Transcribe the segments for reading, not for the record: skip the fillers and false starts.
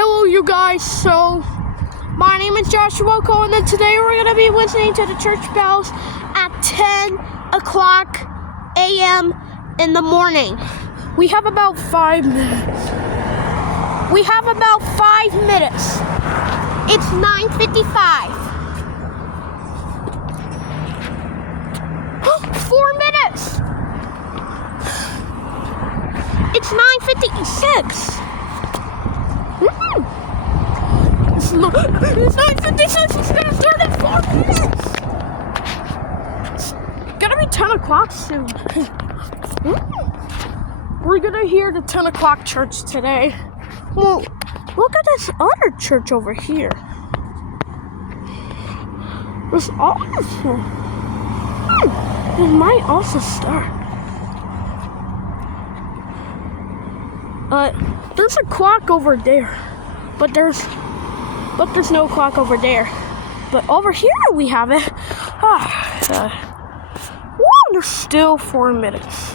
Hello, you guys. So, my name is Joshua Cole, and then today we're going to be listening to the church bells at 10 o'clock a.m. in the morning. We have about 5 minutes. It's 9:55. 4 minutes. It's 9:56. It's 9:56. It's gonna start in 4 minutes. It's gonna be 10 o'clock soon. We're gonna hear the 10 o'clock church today. Well, look at this other church over here. This also. It might also start. There's a clock over there, but there's no clock over there. But over here we have it. There's still 4 minutes.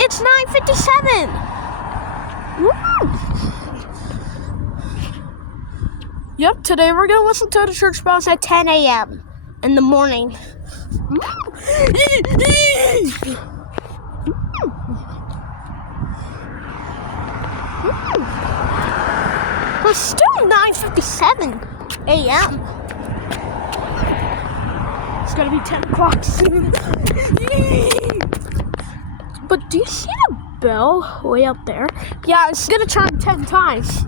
It's 9:57. Yep, today we're going to listen to the church bells at 10 a.m. in the morning. It's still 9:57 a.m. It's going to be 10 o'clock soon. But do you see the bell way up there? Yeah, it's gonna chime 10 times.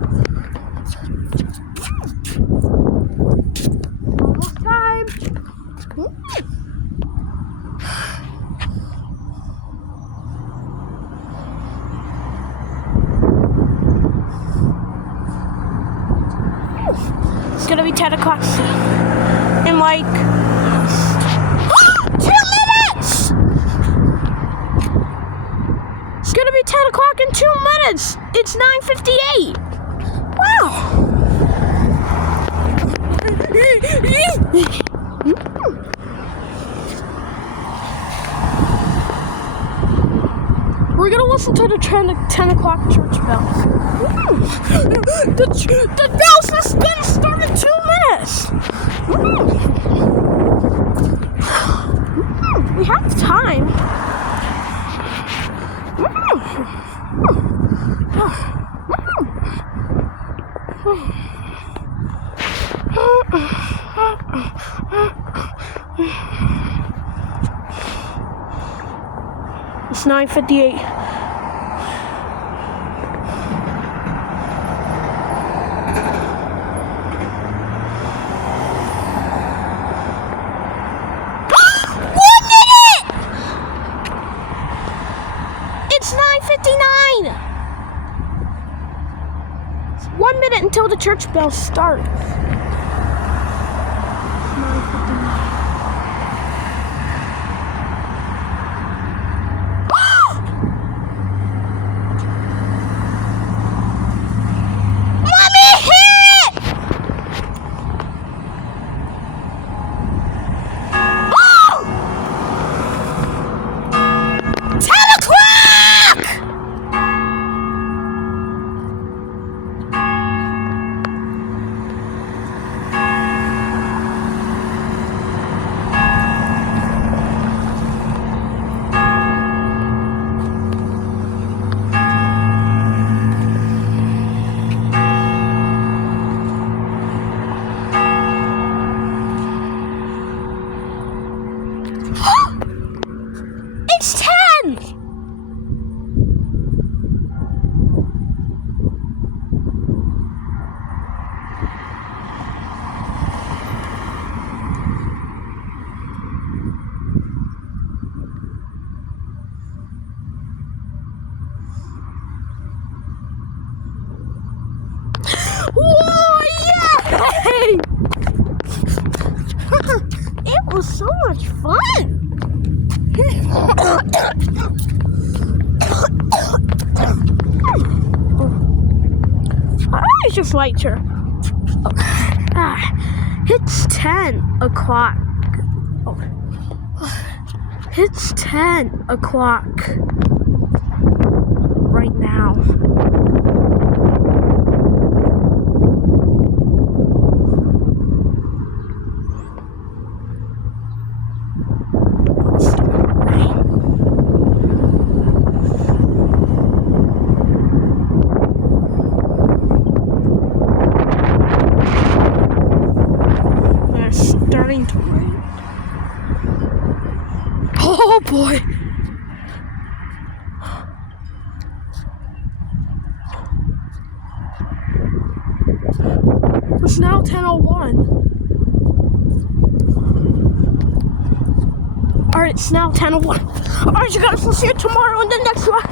Almost time. It's gonna be 10 o'clock soon. In like 2 minutes! It's gonna be 10 o'clock in 2 minutes. It's 9:58. Wow. We're gonna listen to the 10 o'clock church bells. The bells is gonna start in 2 minutes. We have time. It's 9:58. It's 9:59. 1 minute until the church bells start. 9:59. Let me hear it! Oh! 10 o'clock! It's 10! Whoa, yay! It was so much fun! I just liked her. 10 o'clock. Oh. It's 10 o'clock right now. Starting to rain. Oh boy! It's now 10:01. Alright, it's now 10:01. Alright, you guys, we'll see you tomorrow in the next one.